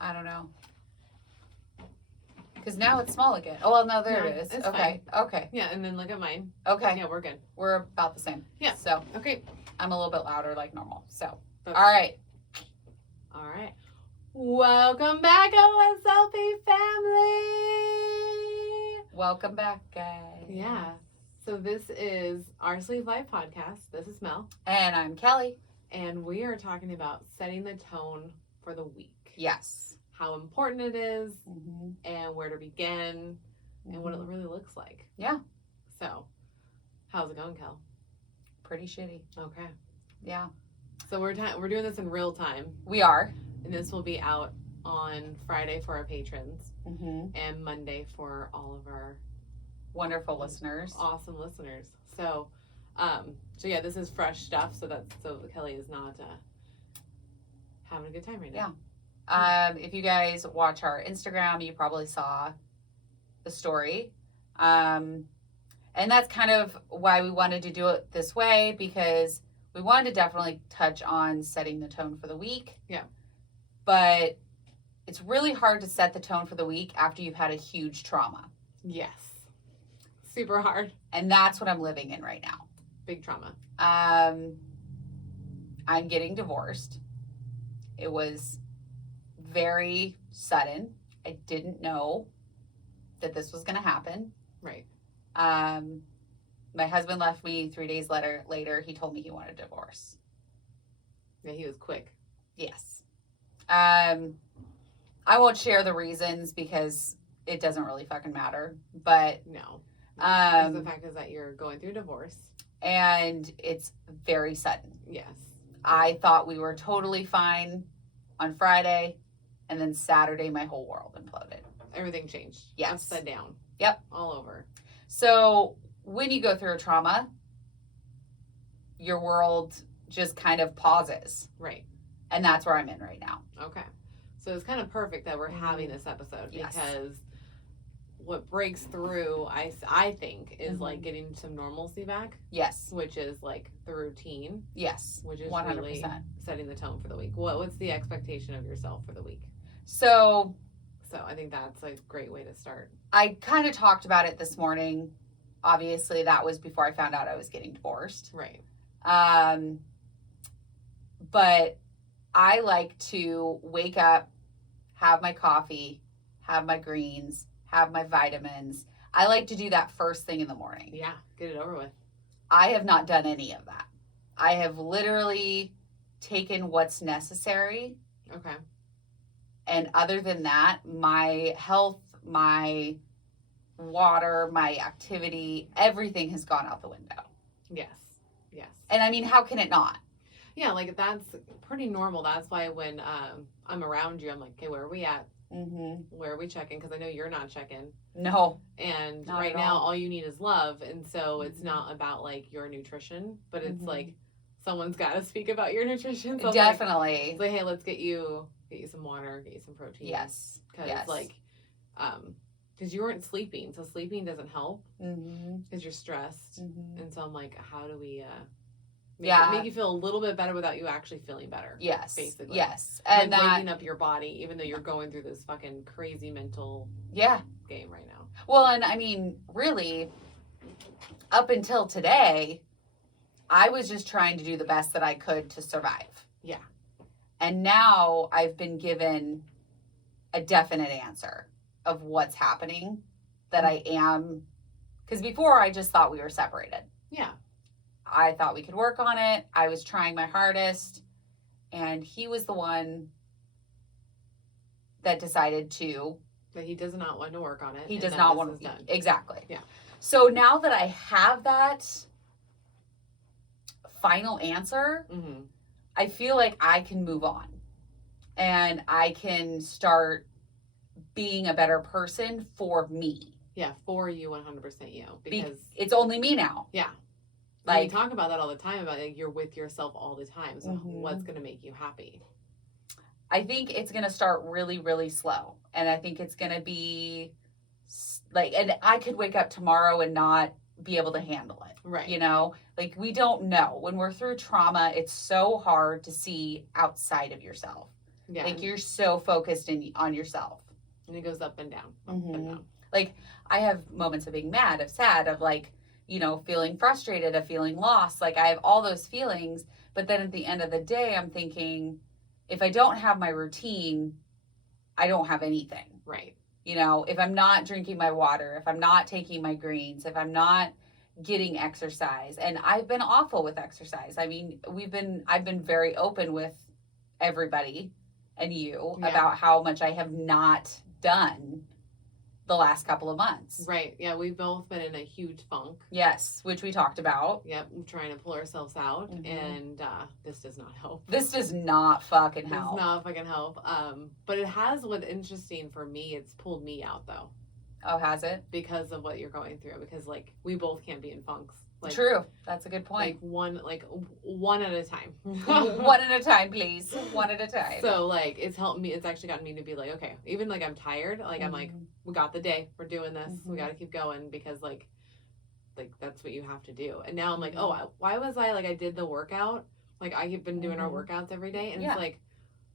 I don't know. Because now it's small again. Oh, well, no, there it is. It's okay. fine. Okay. Yeah, and then look at mine. Okay. Yeah, we're good. We're about the same. Yeah. So, okay. I'm a little bit louder like normal. So, That's, all right. All right. Welcome back, OSLP family. Welcome back, guys. Yeah. So this is our Sleep Life podcast. This is Mel. And I'm Kelly. And we are talking about setting the tone for the week. Yes. How important it is, mm-hmm. and where to begin, and what it really looks like. Yeah. So, how's it going, Kel? Pretty shitty. Okay. Yeah. So we're doing this in real time. We are. And this will be out on Friday for our patrons, and Monday for all of our wonderful listeners, awesome listeners. So yeah, this is fresh stuff. So Kelly is not having a good time right now. Yeah. If you guys watch our Instagram, you probably saw the story. And that's kind of why we wanted to do it this way, because we wanted to definitely touch on setting the tone for the week. Yeah. But it's really hard to set the tone for the week after you've had a huge trauma. Yes. Super hard. And that's what I'm living in right now. Big trauma. I'm getting divorced. It was very sudden. I didn't know that this was going to happen. Right. My husband left me 3 days later. He told me he wanted a divorce. Yeah, he was quick. Yes. I won't share the reasons because it doesn't really fucking matter. But no. The fact is that you're going through a divorce. And it's very sudden. Yes. I thought we were totally fine on Friday, and then Saturday my whole world imploded. Everything changed. Yes. Upside down. Yep. All over. So when you go through a trauma, your world just kind of pauses. Right. And that's where I'm in right now. Okay. So it's kind of perfect that we're having this episode, because what breaks through, I think, is like getting some normalcy back. Yes. Which is like the routine. Yes. Which is 100%. Really setting the tone for the week. What's the expectation of yourself for the week? So I think that's a great way to start. I kind of talked about it this morning. Obviously, that was before I found out I was getting divorced. Right. But I like to wake up, have my coffee, have my greens, have my vitamins. I like to do that first thing in the morning. Yeah, get it over with. I have not done any of that. I have literally taken what's necessary. Okay. And other than that, my health, my water, my activity, everything has gone out the window. Yes. Yes. And I mean, how can it not? Yeah, like that's pretty normal. That's why when I'm around you, I'm like, okay, where are we at? Where are we checking? Because I know you're not checking. No. And right now, all you need is love. And so it's not about like your nutrition, but it's like someone's got to speak about your nutrition. So definitely. Like, hey, let's get you some water, get you some protein. Yes. Because like, because you weren't sleeping, so sleeping doesn't help because you're stressed. And so I'm like, how do we make you feel a little bit better without you actually feeling better? Yes. Basically. Yes. And like waking up your body, even though you're going through this fucking crazy mental game right now. Well, and I mean, really, up until today, I was just trying to do the best that I could to survive. Yeah. And now I've been given a definite answer of what's happening, that I am, because before I just thought we were separated. Yeah. I thought we could work on it. I was trying my hardest, and he was the one that decided to. That he does not want to work on it. He does not want to. Exactly. Yeah. So now that I have that final answer, I feel like I can move on, and I can start being a better person for me. Yeah, for you, 100% you. Because it's only me now. Yeah. Like, you talk about that all the time, about like you're with yourself all the time. So what's going to make you happy? I think it's going to start really, really slow. And I think it's going to be like, and I could wake up tomorrow and not be able to handle it. Right. You know, like we don't know. When we're through trauma, it's so hard to see outside of yourself. Yeah. Like, you're so focused on yourself. And it goes up and down. Up and down. Like, I have moments of being mad, of sad, of like, you know, feeling frustrated, of feeling lost. Like, I have all those feelings. But then at the end of the day, I'm thinking, if I don't have my routine, I don't have anything. Right. You know, if I'm not drinking my water, if I'm not taking my greens, if I'm not getting exercise. And I've been awful with exercise. I mean, I've been very open with everybody and you about how much I have not done the last couple of months. Right. Yeah, we've both been in a huge funk. Yes, which we talked about. Yep, we're trying to pull ourselves out, and this does not help. This does not fucking help. Does not fucking help. But it has, what's interesting for me, it's pulled me out, though. Oh, has it? Because of what you're going through. Because, like, we both can't be in funks. Like, true. That's a good point. Like one at a time. One at a time, please. One at a time. So, like, it's helped me. It's actually gotten me to be like, okay, even like I'm tired. Like, I'm like, we got the day. We're doing this. We got to keep going because like that's what you have to do. And now I'm like, oh, why was I like, I did the workout. Like, I've been doing our workouts every day. And it's like,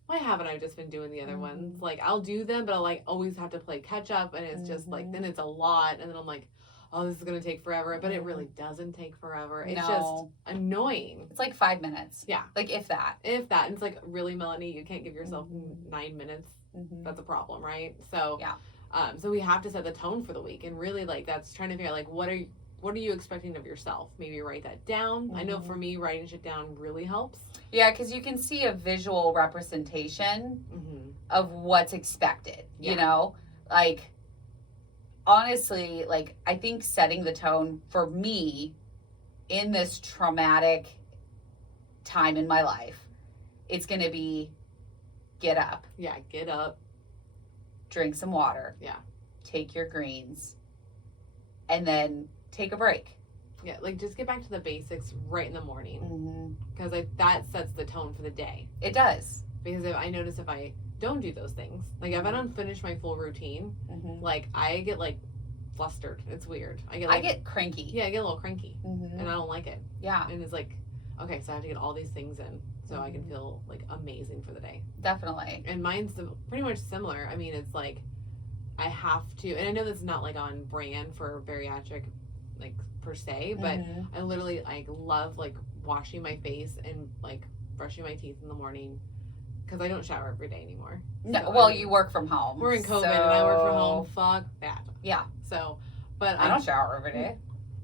why haven't I just been doing the other ones? Like, I'll do them, but I'll like always have to play catch up. And it's just like, then it's a lot. And then I'm like, oh, this is going to take forever. But it really doesn't take forever. It's just annoying. It's like 5 minutes. Yeah. Like, if that. If that. And it's like, really, Melanie, you can't give yourself 9 minutes. That's a problem, right? So, so we have to set the tone for the week. And really, like, that's trying to figure out, like, what are you expecting of yourself? Maybe write that down. I know for me, writing shit down really helps. Yeah, because you can see a visual representation of what's expected, you know? Like, honestly, like, I think setting the tone for me in this traumatic time in my life, it's going to be get up. Yeah, get up. Drink some water. Yeah. Take your greens. And then take a break. Yeah, like, just get back to the basics right in the morning. Because that sets the tone for the day. It does. Because if I don't do those things, like, if I don't finish my full routine, like, I get, like, flustered. It's weird. I get cranky. Yeah, I get a little cranky. And I don't like it. Yeah. And it's like, okay, so I have to get all these things in so I can feel, like, amazing for the day. Definitely. And mine's pretty much similar. I mean, it's like, I have to, and I know this is not, like, on brand for bariatric, like, per se, but I literally, like, love, like, washing my face and, like, brushing my teeth in the morning because I don't shower every day anymore. No, so well, you work from home. We're in COVID and I work from home. Fuck that. Yeah. So, but I don't shower every day.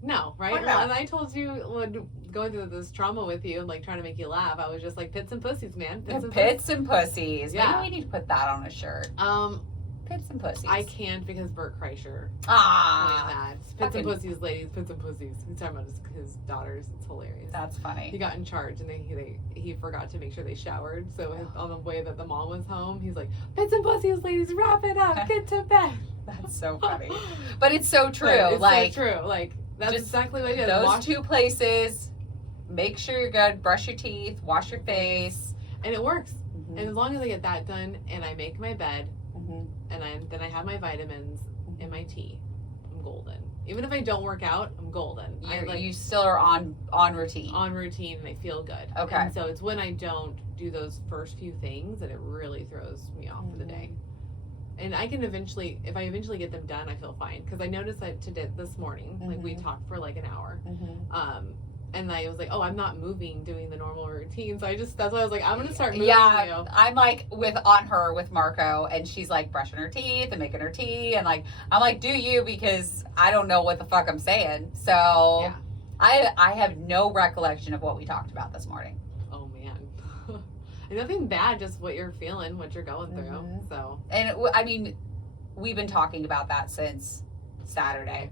No, right? Well, and I told you when going through this trauma with you and, like, trying to make you laugh, I was just like, pits and pussies, man. Pits and pussies. Yeah. Maybe we need to put that on a shirt. Pits and pussies. I can't because Bert Kreischer. That. Pits and pussies, ladies. Pits and pussies. He's talking about his daughters. It's hilarious. That's funny. He got in charge and he forgot to make sure they showered. So on the way that the mom was home, he's like, "Pits and pussies, ladies, wrap it up, get to bed." That's so funny. But it's so true. It's like, so true. Like, that's exactly what I did. Those two places. Make sure you're good. Brush your teeth. Wash your face. And it works. And as long as I get that done and I make my bed. And then I have my vitamins and my tea, I'm golden. Even if I don't work out, I'm golden. You still are on routine. On routine, and I feel good. Okay. And so it's when I don't do those first few things that it really throws me off for the day. And I can eventually, if I eventually get them done, I feel fine. Because I noticed that this morning, like, we talked for like an hour. And I was like, oh, I'm not moving doing the normal routine. So that's why I was like, I'm going to start moving. Yeah, I'm like with Marco, and she's like brushing her teeth and making her tea. And like, I'm like, do you? Because I don't know what the fuck I'm saying. So I have no recollection of what we talked about this morning. Oh, man. And nothing bad, just what you're feeling, what you're going through. So. And I mean, we've been talking about that since Saturday.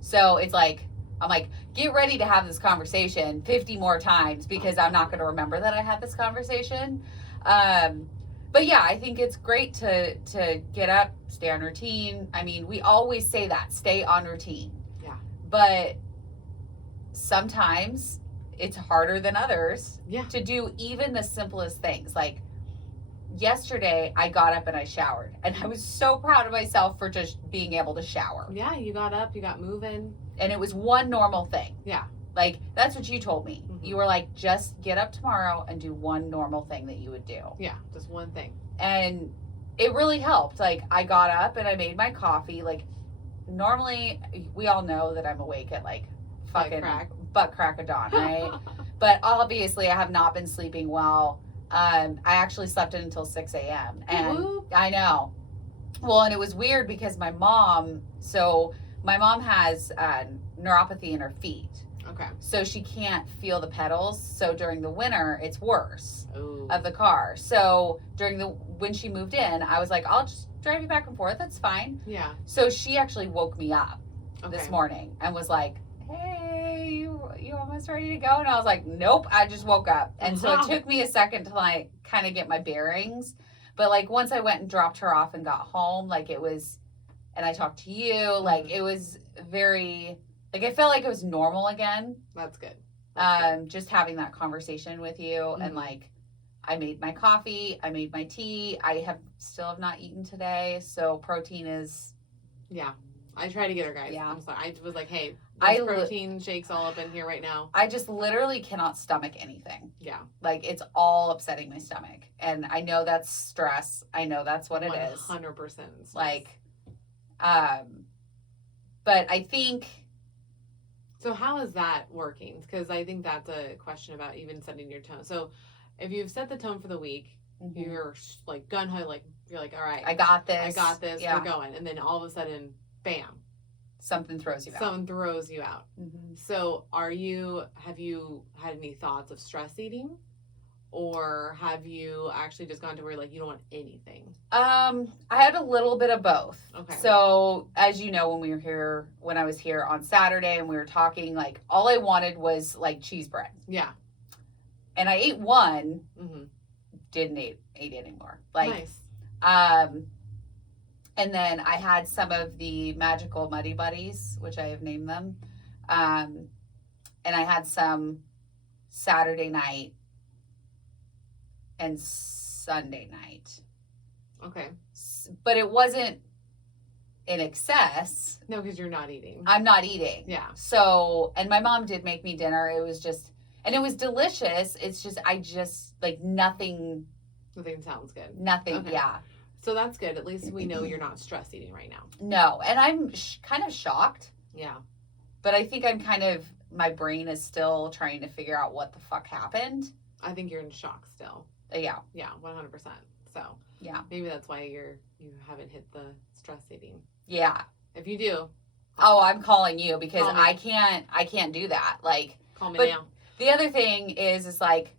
So it's like, I'm like, get ready to have this conversation 50 more times because I'm not going to remember that I had this conversation. But yeah, I think it's great to get up, stay on routine. I mean, we always say that, stay on routine. Yeah. But sometimes it's harder than others to do even the simplest things. Like yesterday, I got up and I showered. And I was so proud of myself for just being able to shower. Yeah, you got up, you got moving. And it was one normal thing. Yeah. Like, that's what you told me. You were like, just get up tomorrow and do one normal thing that you would do. Yeah, just one thing. And it really helped. Like, I got up and I made my coffee. Like, normally, we all know that I'm awake at like fucking butt crack of dawn, right? But obviously, I have not been sleeping well. I actually slept in until 6 a.m. And I know. Well, and it was weird because my mom has neuropathy in her feet. Okay. So she can't feel the pedals. So during the winter, it's worse of the car. So when she moved in, I was like, I'll just drive you back and forth. That's fine. Yeah. So she actually woke me up this morning and was like, hey, you almost ready to go? And I was like, nope, I just woke up. And so it took me a second to like kind of get my bearings. But like once I went and dropped her off and got home, like it was, and I talked to you, like it was very, like I felt like it was normal again. That's good. Just having that conversation with you and like I made my coffee, I made my tea. I still have not eaten today, so protein is. Yeah, I try to get her, guys. Yeah. I'm sorry. I was like, hey, there's protein shakes all up in here right now. I just literally cannot stomach anything. Yeah. Like it's all upsetting my stomach, and I know that's stress. I know that's what it is. 100%. Like, but I think. So how is that working? Because I think that's a question about even setting your tone. So if you've set the tone for the week, you're like gun ho, like you're like, all right, I got this. Yeah. We're going, and then all of a sudden, bam, something throws you out. Something throws you out. So have you had any thoughts of stress eating, or have you actually just gone to where like you don't want anything? I had a little bit of both. Okay. So as you know, when I was here on Saturday and we were talking, like all I wanted was like cheese bread. Yeah. And I ate one, didn't eat anymore. Like, nice. And then I had some of the magical Muddy Buddies, which I have named them. And I had some Saturday night and Sunday night. Okay. But it wasn't in excess. No, because you're not eating. I'm not eating. Yeah. So, and my mom did make me dinner. It was just, and it was delicious. It's just, like nothing. Nothing sounds good. Nothing, okay. Yeah. So that's good. At least we know you're not stress eating right now. No, and I'm kind of shocked. Yeah. But I think my brain is still trying to figure out what the fuck happened. I think you're in shock still. Yeah. Yeah, 100%. So yeah, maybe that's why you haven't hit the stress eating. Yeah. If you do. I'm calling you because I can't do that. Like, call me now. The other thing is like,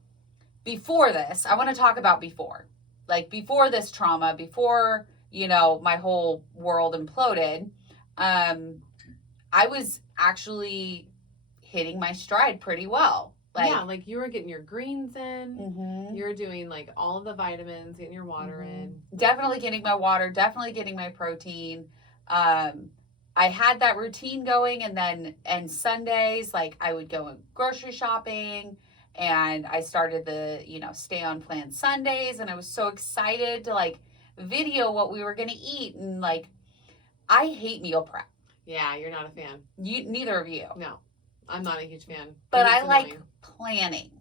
before this, I want to talk about before. Like, before this trauma, before, my whole world imploded, I was actually hitting my stride pretty well. Like, yeah, like you were getting your greens in. You were doing like all of the vitamins, getting your water in. Definitely getting my water, definitely getting my protein. I had that routine going, and Sundays, like I would go grocery shopping, and I started the, stay on plan Sundays, and I was so excited to like video what we were going to eat. And like, I hate meal prep. Yeah, you're not a fan. Neither of you. No, I'm not a huge fan. But I like planning.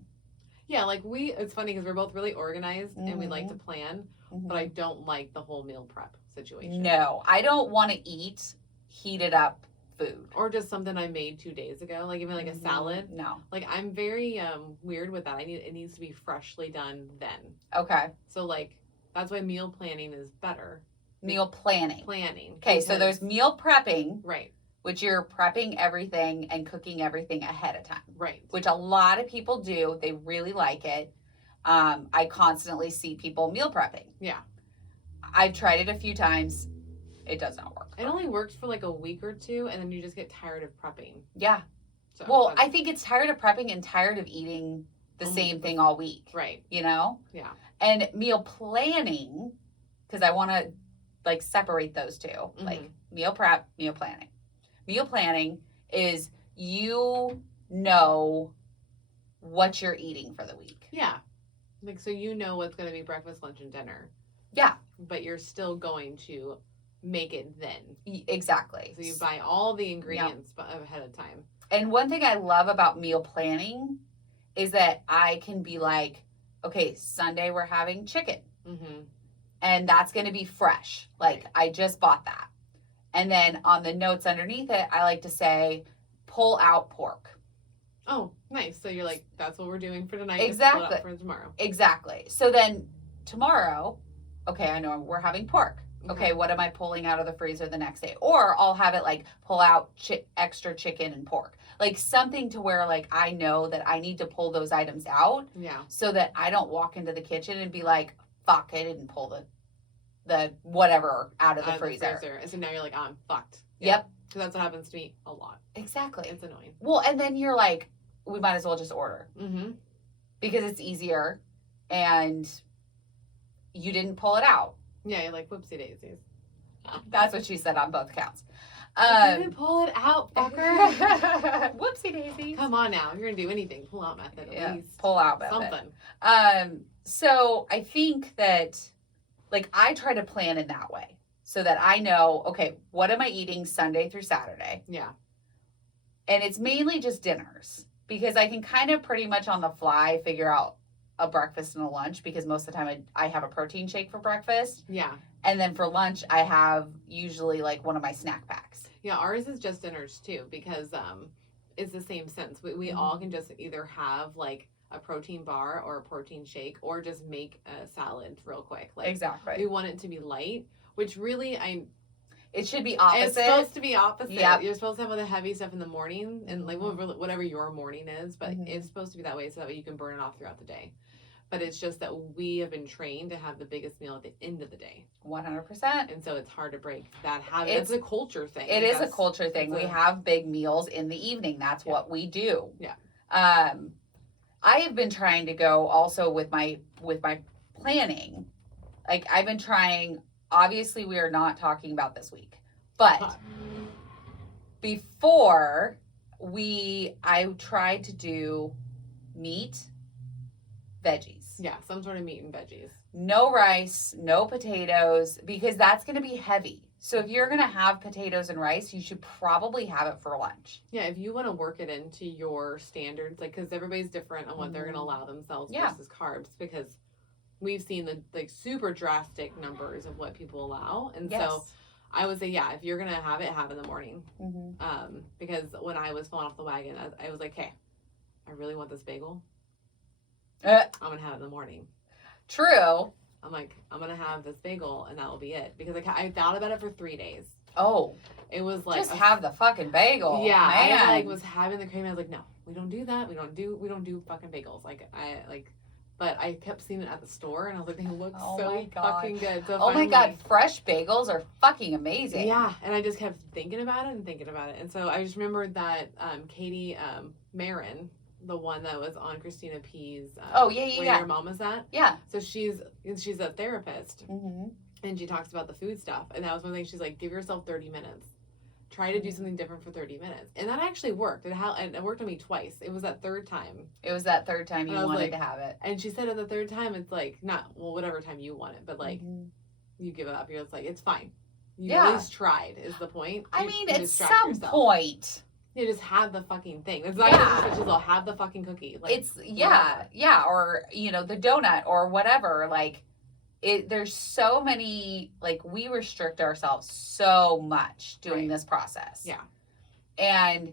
Yeah, like it's funny because we're both really organized and we like to plan, but I don't like the whole meal prep situation. No, I don't want to eat heated up food. Or just something I made 2 days ago, like even like a salad. No. Like I'm very weird with that. It needs to be freshly done then. Okay. So like that's why meal planning is better. Meal planning. Okay, so there's meal prepping. Right. Which you're prepping everything and cooking everything ahead of time. Right. Which a lot of people do. They really like it. I constantly see people meal prepping. Yeah. I've tried it a few times. It does not work. It only works for like a week or two, and then you just get tired of prepping. Yeah. So well, I think it's tired of prepping and tired of eating the same thing all week. Right. Yeah. And meal planning, because I want to like separate those two. Like meal prep, meal planning. Meal planning is you know what you're eating for the week. Yeah. Like, so you know what's going to be breakfast, lunch, and dinner. Yeah. But you're still going to make it then. Exactly. So you buy all the ingredients ahead of time. And one thing I love about meal planning is that I can be like, okay, Sunday we're having chicken. Mm-hmm. And that's going to be fresh. Like, I just bought that. And then on the notes underneath it, I like to say, pull out pork. Oh, nice. So you're like, that's what we're doing for tonight. Exactly. Pull it out for tomorrow. Exactly. So then tomorrow, okay, I know we're having pork. Okay, what am I pulling out of the freezer the next day? Or I'll have it like pull out extra chicken and pork. Like something to where like I know that I need to pull those items out. Yeah. So that I don't walk into the kitchen and be like, fuck, I didn't pull the whatever out of the freezer. And so now you're like, oh, I'm fucked. Yeah. Yep. Because that's what happens to me a lot. Exactly. It's annoying. Well, and then you're like, we might as well just order. Mm-hmm. Because it's easier and you didn't pull it out. Yeah, you're like, whoopsie daisies. That's what she said on both counts. You didn't pull it out, fucker. Whoopsie daisies. Come on now. If you're going to do anything, pull out method at least. Pull out method. Something. So I think that, like, I try to plan in that way so that I know, okay, what am I eating Sunday through Saturday? Yeah. And it's mainly just dinners because I can kind of pretty much on the fly figure out a breakfast and a lunch because most of the time I have a protein shake for breakfast. Yeah. And then for lunch, I have usually like one of my snack packs. Yeah, ours is just dinners too because it's the same sense. We all can just either have like a protein bar or a protein shake or just make a salad real quick. Like, exactly. We want it to be light, which really it should be opposite. It's supposed to be opposite. Yep. You're supposed to have all the heavy stuff in the morning and like whatever your morning is, but it's supposed to be that way so that way you can burn it off throughout the day. But it's just that we have been trained to have the biggest meal at the end of the day. 100%. And so it's hard to break that habit. It's a culture thing. It is a culture thing. We have big meals in the evening. That's what we do. Yeah. I have been trying to go also with my planning. Like I've been trying, obviously we are not talking about this week, but before I tried to do meat, veggies. Yeah, some sort of meat and veggies. No rice, no potatoes, because that's going to be heavy. So if you're going to have potatoes and rice, you should probably have it for lunch. Yeah, if you want to work it into your standards, like, because everybody's different on what they're going to allow themselves versus carbs, because we've seen the like super drastic numbers of what people allow. And so I would say, yeah, if you're going to have it in the morning. Because when I was falling off the wagon, I was like, hey, I really want this bagel. I'm going to have it in the morning. True. I'm like, I'm going to have this bagel and that will be it. Because I thought about it for 3 days. Oh. It was like. Just have the fucking bagel. Yeah. Man. I was having the cream. I was like, no, we don't do that. We don't do fucking bagels. But I kept seeing it at the store and I was like, they look so fucking good. So oh my God. Fresh bagels are fucking amazing. Yeah. And I just kept thinking about it. And so I just remembered that Katie Marin, the one that was on Christina P's where your mom was at. Yeah. So she's a therapist and she talks about the food stuff. And that was one thing she's like, give yourself 30 minutes. Try to do something different for 30 minutes. And that actually worked. It worked on me twice. It was that third time. It was that third time you wanted to have it. And she said at the third time, it's like, whatever time you want it, but like, you give it up. You're just like, it's fine. You at least tried is the point. I mean, at some point. You just have the fucking thing. It's not even such as I'll have the fucking cookie. Like, it's, or, the donut or whatever. Like, there's so many, like, we restrict ourselves so much doing this process. Yeah. And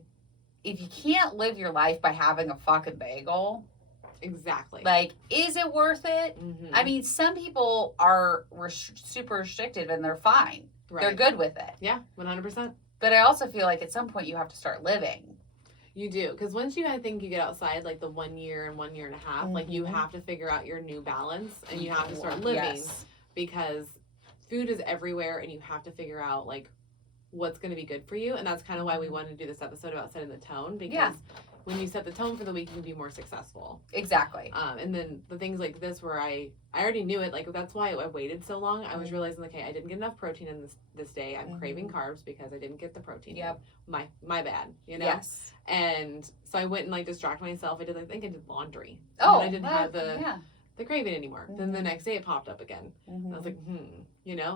if you can't live your life by having a fucking bagel. Exactly. Like, is it worth it? I mean, some people are super restricted and they're fine. Right. They're good with it. Yeah, 100%. But I also feel like at some point you have to start living. You do. Because once you, I think you get outside like the 1 year and 1.5 years, like you have to figure out your new balance and you have to start living because food is everywhere and you have to figure out like what's going to be good for you. And that's kind of why we wanted to do this episode about setting the tone because when you set the tone for the week, you can be more successful. Exactly. And then the things like this where I already knew it, like that's why I waited so long. I was realizing, okay, I didn't get enough protein in this day. I'm craving carbs because I didn't get the protein. Yep. My bad, Yes. And so I went and like distracted myself. I think I did laundry. Oh. And I didn't have the craving anymore. Then the next day it popped up again. And I was like,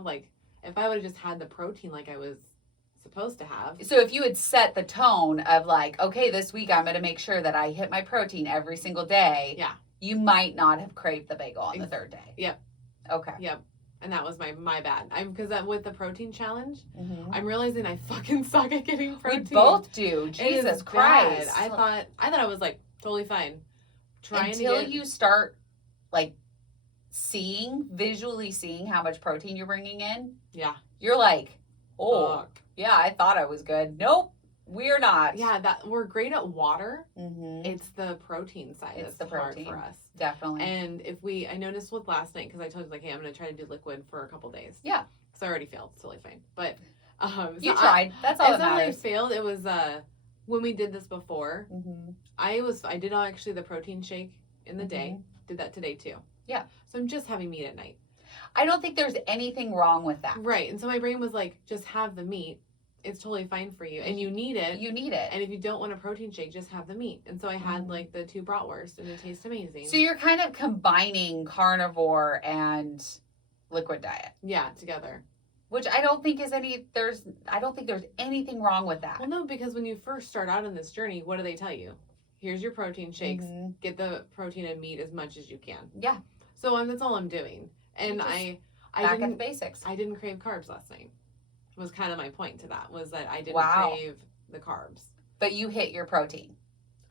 like if I would have just had the protein like I was supposed to have. So if you had set the tone of like, okay, this week I'm going to make sure that I hit my protein every single day. Yeah. You might not have craved the bagel on the third day. Yep. Okay. Yep. And that was my bad. Because with the protein challenge, I'm realizing I fucking suck at getting protein. We both do. Jesus Christ. I thought I was like totally fine. Until you start like visually seeing how much protein you're bringing in. Yeah. You're like, oh, fuck. Yeah, I thought I was good. Nope, we're not. Yeah, we're great at water. It's the protein side that's the protein hard for us. Definitely. And I noticed with last night, because I told you, like, hey, I'm going to try to do liquid for a couple days. Yeah. So I already failed. It's totally fine. But you tried. That's all that matters. I failed. It was when we did this before. I did actually the protein shake in the day. Did that today too. Yeah. So I'm just having meat at night. I don't think there's anything wrong with that. Right. And so my brain was like, just have the meat. It's totally fine for you. And you need it. You need it. And if you don't want a protein shake, just have the meat. And so I had like the 2 bratwurst and it tastes amazing. So you're kind of combining carnivore and liquid diet. Yeah, together. Which I don't think there's anything wrong with that. Well, no, because when you first start out on this journey, what do they tell you? Here's your protein shakes. Get the protein and meat as much as you can. Yeah. So that's all I'm doing. And I back at the basics. I didn't crave carbs last night. Was kind of my point to that, was that I didn't crave the carbs. But you hit your protein.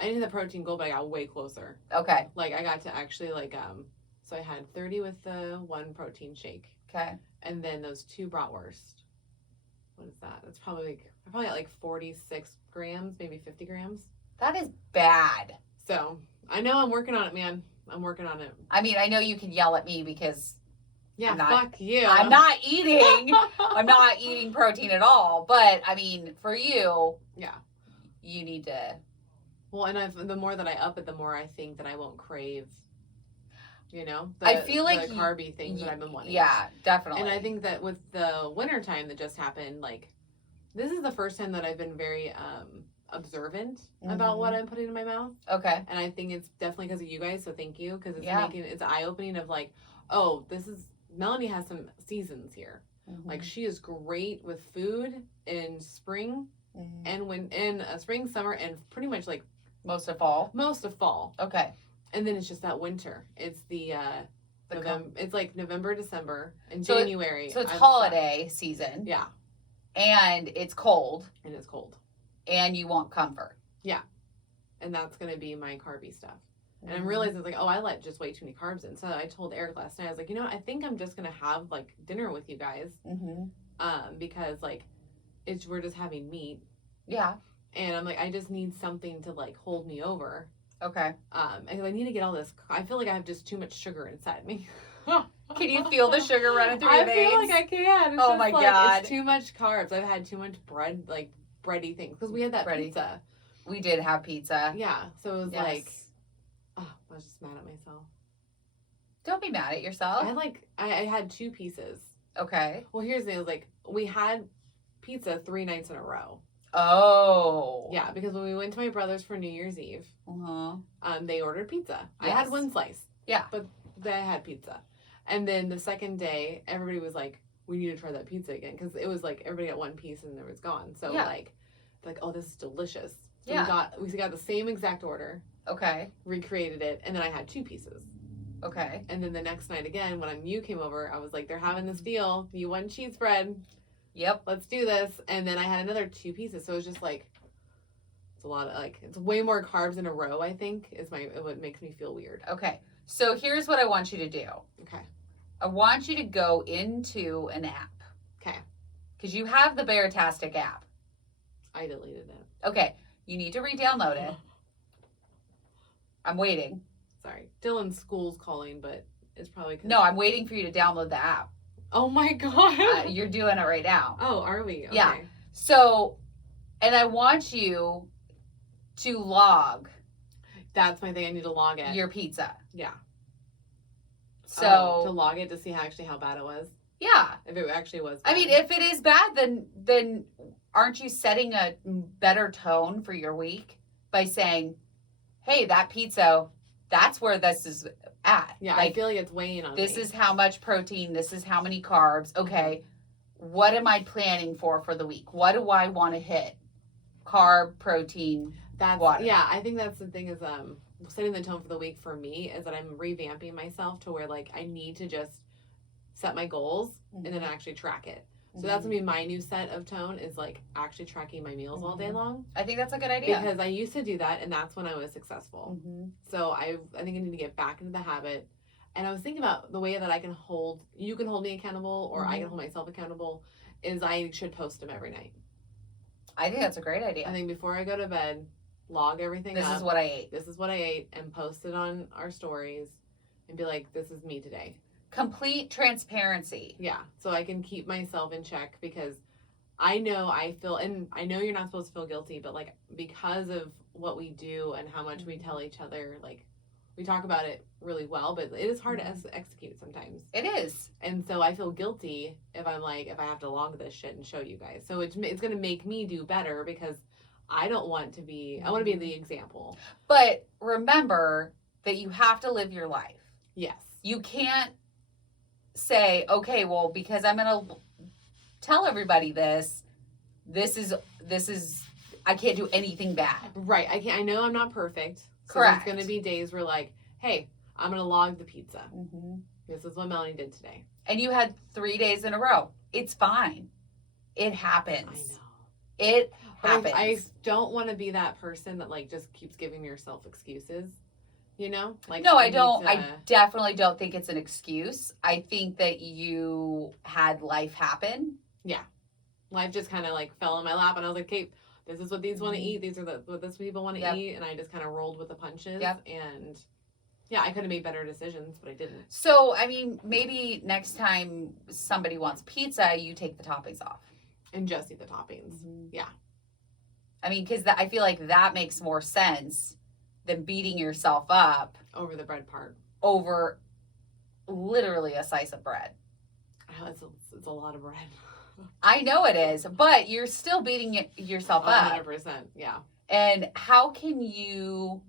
I didn't hit the protein goal, but I got way closer. Okay. Like I got to actually so I had 30 with the 1 protein shake. Okay. And then those 2 bratwurst. What is that? That's probably at like 46 grams, maybe 50 grams. That is bad. So I know I'm working on it, man. I'm working on it. I mean, I know you can yell at me because fuck you. I'm not eating protein at all. But I mean, for you, you need to. Well, and the more that I up it, the more I think that I won't crave. I feel like the carby things that I've been wanting. Yeah, definitely. And I think that with the winter time that just happened, like this is the first time that I've been very observant about what I'm putting in my mouth. Okay. And I think it's definitely because of you guys. So thank you, because it's eye opening of like, oh, Melanie has some seasons here. Like she is great with food in spring and when in spring, summer, and pretty much like most of fall. Okay. And then it's just that winter. It's the November. It's like November, December, and January. So it's holiday season. Yeah. And it's cold. And you want comfort. Yeah. And that's going to be my carby stuff. And I'm realizing, like, I let just way too many carbs in. So I told Eric last night, I was like, I think I'm just going to have, like, dinner with you guys. Because, like, we're just having meat. Yeah. And I'm like, I just need something to, like, hold me over. Okay. Because I need to get all this. I feel like I have just too much sugar inside me. Can you feel the sugar running through your veins? I feel like I can. It's my God. It's too much carbs. I've had too much bread, like, bready things. Because we had that pizza. We did have pizza. Yeah. So it was like, I was just mad at myself. Don't be mad at yourself. I had 2 pieces. Okay. Well, here's the thing. Like, we had pizza 3 nights in a row. Oh. Yeah, because when we went to my brother's for New Year's Eve, they ordered pizza. Yes. I had 1 slice. Yeah. But they had pizza. And then the second day, everybody was like, we need to try that pizza again. Because it was like, everybody got 1 piece and it was gone. So, like, oh, this is delicious. So we got the same exact order. Okay. Recreated it. And then I had 2 pieces. Okay. And then the next night again, when you came over, I was like, they're having this deal. You want cheese bread. Yep. Let's do this. And then I had another 2 pieces. So it was just like, it's a lot of, like, it's way more carbs in a row, I think, is what makes me feel weird. Okay. So here's what I want you to do. Okay. I want you to go into an app. Okay. Because you have the Beartastic app. I deleted it. Okay. You need to re-download it. I'm waiting. Sorry. Dylan's school's calling, but it's probably... No, I'm waiting for you to download the app. Oh my God. You're doing it right now. Oh, are we? Okay. Yeah. So, and I want you to log. That's my thing. I need to log it. Your pizza. Yeah. So to log it to see how bad it was. Yeah. If it actually was bad. I mean, if it is bad, then aren't you setting a better tone for your week by saying, hey, that pizza, that's where this is at. Yeah, like, I feel like it's weighing on this me. Is how much protein, this is how many carbs. Okay, what am I planning for the week? What do I want to hit? Carb, protein, water. Yeah, I think that's the thing is setting the tone for the week for me is that I'm revamping myself to where like I need to just set my goals and then actually track it. So that's gonna be my new set of tone is like actually tracking my meals all day long. I think that's a good idea. Because I used to do that and that's when I was successful. So I think I need to get back into the habit. And I was thinking about the way that you can hold me accountable or I can hold myself accountable is I should post them every night. I think that's a great idea. I think before I go to bed, log everything up. This is what I ate. This is what I ate and post it on our stories and be like, this is me today. Complete transparency. Yeah. So I can keep myself in check because I know and I know you're not supposed to feel guilty, but like because of what we do and how much we tell each other, like we talk about it really well, but it is hard to execute sometimes. It is. And so I feel guilty if I'm like, if I have to log this shit and show you guys. So it's going to make me do better because I want to be the example. But remember that you have to live your life. Yes. You can't say, okay, well, because I'm going to tell everybody this is, I can't do anything bad. Right. I know I'm not perfect. So Correct. There's going to be days where like, hey, I'm going to log the pizza. This is what Melanie did today. And you had 3 days in a row. It's fine. It happens. I know. It happens. I don't want to be that person that like just keeps giving yourself excuses. You know? Like no, I don't. I definitely don't think it's an excuse. I think that you had life happen. Yeah. Life just kind of like fell in my lap and I was like, Kate, this is what these want to eat. These are what this people want to eat. And I just kind of rolled with the punches. And yeah, I could have made better decisions, but I didn't. So, I mean, maybe next time somebody wants pizza, you take the toppings off. And just eat the toppings. Yeah. I mean, because I feel like that makes more sense than beating yourself up. Over the bread part. Over literally a slice of bread. It's a lot of bread. I know it is, but you're still beating yourself up. 100%, yeah. And how can you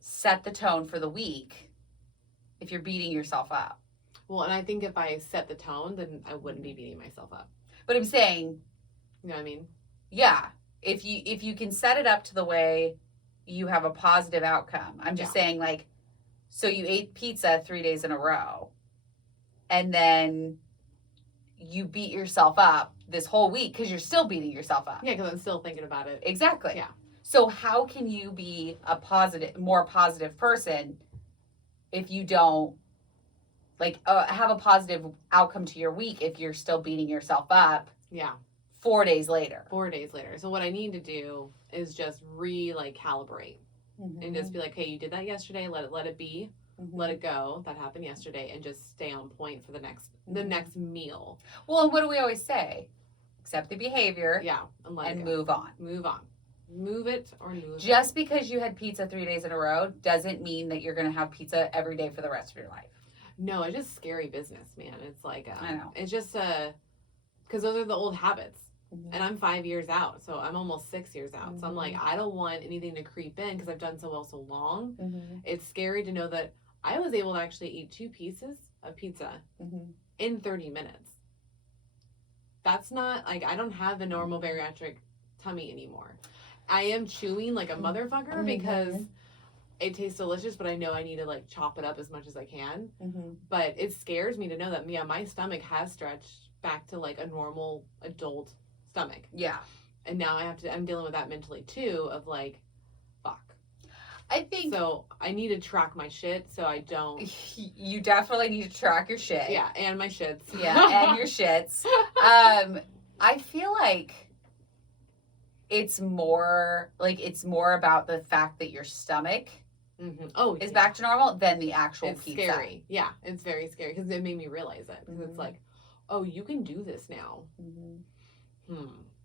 set the tone for the week if you're beating yourself up? Well, and I think if I set the tone, then I wouldn't be beating myself up. But I'm saying, you know what I mean? Yeah. If you can set it up to the way you have a positive outcome. I'm just saying, like, so you ate pizza 3 days in a row, and then you beat yourself up this whole week because you're still beating yourself up. Yeah, because I'm still thinking about it. Exactly. Yeah. So how can you be a more positive person if you don't have a positive outcome to your week if you're still beating yourself up? Yeah. 4 days later. 4 days later. So what I need to do is just calibrate and just be like, hey, you did that yesterday. Let it be. Let it go. That happened yesterday, and just stay on point for the next meal. Well, and what do we always say? Accept the behavior. Yeah, and move on. Move on. Move it or move it. Just because you had pizza 3 days in a row doesn't mean that you're going to have pizza every day for the rest of your life. No, it's just scary business, man. It's like I know. It's just because those are the old habits. And I'm 5 years out, so I'm almost 6 years out. So I'm like, I don't want anything to creep in because I've done so well so long. It's scary to know that I was able to actually eat 2 pieces of pizza in 30 minutes. That's not, like, I don't have the normal bariatric tummy anymore. I am chewing like a motherfucker because it tastes delicious, but I know I need to, like, chop it up as much as I can. But it scares me to know that, my stomach has stretched back to, like, a normal adult stomach. Yeah. And now I'm dealing with that mentally too of like, fuck. I think so I need to track my shit so I don't. You definitely need to track your shit. Yeah, and my shits. Yeah, and your shits. I feel like it's more about the fact that your stomach is back to normal than the actual it's pizza. Scary. Yeah, it's very scary because it made me realize it because it's like, oh, you can do this now.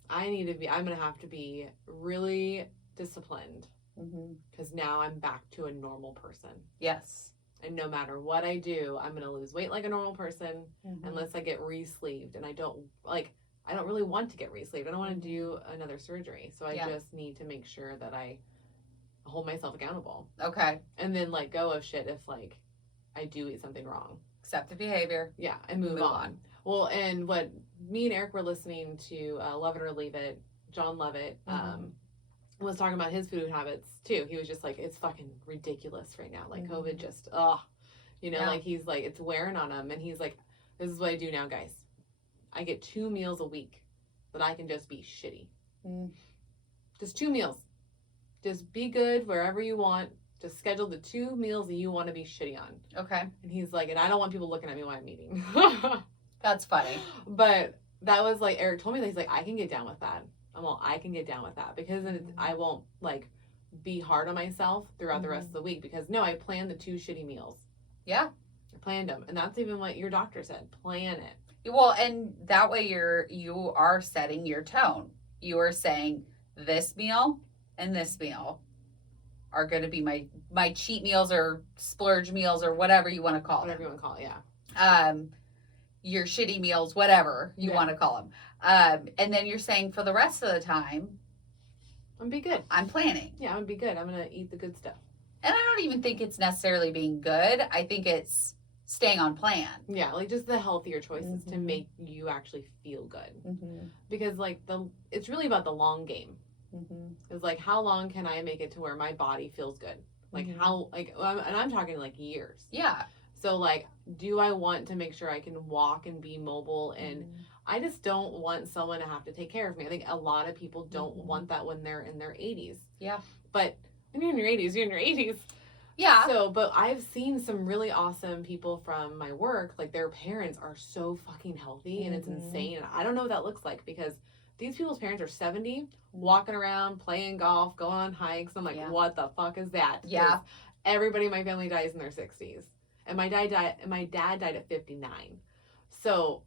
I'm going to have to be really disciplined because now I'm back to a normal person. Yes. And no matter what I do, I'm going to lose weight like a normal person unless I get re-sleeved. And I don't really want to get re-sleeved. I don't want to do another surgery. So I just need to make sure that I hold myself accountable. Okay. And then let go of shit if, like, I do eat something wrong. Accept the behavior. Yeah, and move on. Well, and what me and Eric were listening to, Love It or Leave It, John Lovett, was talking about his food habits too. He was just like, it's fucking ridiculous right now. Like COVID just, like he's like, it's wearing on him. And he's like, this is what I do now, guys. I get 2 meals a week that I can just be shitty. Just 2 meals. Just be good wherever you want. Just schedule the 2 meals that you want to be shitty on. Okay. And he's like, and I don't want people looking at me while I'm eating. That's funny. But that was like, Eric told me that he's like, I can get down with that. I can get down with that because I won't like be hard on myself throughout the rest of the week because no, I planned the 2 shitty meals. Yeah. I planned them. And that's even what your doctor said. Plan it. Well, and that way you are setting your tone. You are saying this meal and this meal are going to be my cheat meals or splurge meals or whatever you want to call Whatever them. you want to call it, yeah. Your shitty meals, whatever you want to call them. And then you're saying for the rest of the time, I'm gonna be good. I'm planning. Yeah, I'm gonna be good. I'm gonna eat the good stuff. And I don't even think it's necessarily being good. I think it's staying on plan. Yeah, like just the healthier choices to make you actually feel good. Because like it's really about the long game. It's like how long can I make it to where my body feels good? Like how and I'm talking like years. Yeah. So like, do I want to make sure I can walk and be mobile? And I just don't want someone to have to take care of me. I think a lot of people don't want that when they're in their 80s. Yeah. But when you're in your 80s, you're in your 80s. Yeah. So, but I've seen some really awesome people from my work, like their parents are so fucking healthy and it's insane. And I don't know what that looks like because these people's parents are 70, walking around, playing golf, going on hikes. I'm like, what the fuck is that? Yeah. Everybody in my family dies in their 60s. And my dad died at 59. So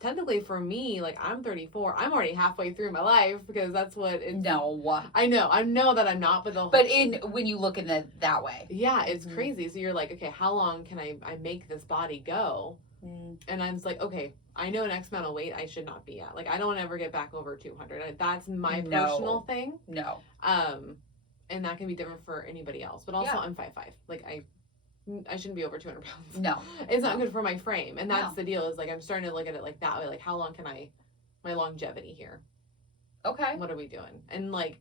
technically for me, like I'm 34, I'm already halfway through my life because that's what it's... No. I know that I'm not, but when you look at it that way. Yeah, it's crazy. So you're like, okay, how long can I make this body go? And I'm just like, okay, I know an X amount of weight I should not be at. Like I don't want to ever get back over 200. That's my personal thing. No. And that can be different for anybody else. But also I'm 5'5". Like I shouldn't be over 200 pounds. No. It's not good for my frame. And that's the deal is like, I'm starting to look at it like that way. Like, how long can my longevity here? Okay. What are we doing? And like,